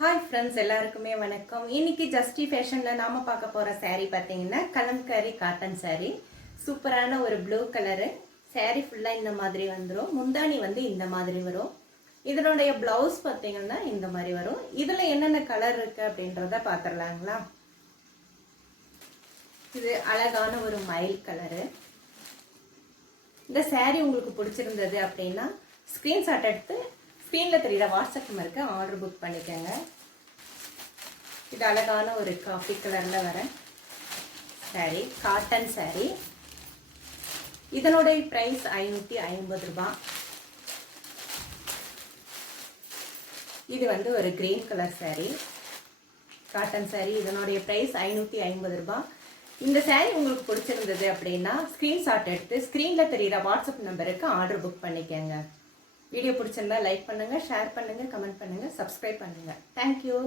Hi friends, எல்லாருக்குமே வணக்கம். இன்னைக்கு ஜஸ்டி ஃபேஷனில் நாம் பார்க்க போகிற saree பார்த்தீங்கன்னா கலம்காரி காட்டன் saree. சூப்பரான ஒரு ப்ளூ கலரு saree ஃபுல்லாக இந்த மாதிரி வந்துடும். முந்தானி வந்து இந்த மாதிரி வரும். இதனுடைய ப்ளவுஸ் பார்த்தீங்கன்னா இந்த மாதிரி வரும். இதில் என்னென்ன கலர் இருக்குது அப்படின்றத பார்த்துடலாங்களா. இது அழகான ஒரு மயில் கலரு. இந்த saree உங்களுக்கு பிடிச்சிருந்தது அப்படின்னா ஸ்க்ரீன்ஷாட் எடுத்து ஸ்க்ரீனில் தெரியுற வாட்ஸ்அப் நம்பருக்கு ஆர்டர் புக் பண்ணிக்கோங்க. இது அழகான ஒரு காஃபி கலரில் வர saree, காட்டன் saree. இதனுடைய ப்ரைஸ் 550 ரூபாய். இது வந்து ஒரு green colour saree, cotton saree. இதனுடைய ப்ரைஸ் 550 ரூபாய். இந்த saree உங்களுக்கு பிடிச்சிருந்தது அப்படின்னா ஸ்க்ரீன்ஷாட் எடுத்து ஸ்க்ரீனில் தெரியுற வாட்ஸ்அப் நம்பருக்கு ஆர்டர் புக் பண்ணிக்கோங்க. வீடியோ பிடிச்சிருந்தா லைக் பண்ணுங்கள், ஷேர் பண்ணுங்கள், கமெண்ட் பண்ணுங்கள், சப்ஸ்கிரைப் பண்ணுங்கள். தேங்க்யூ.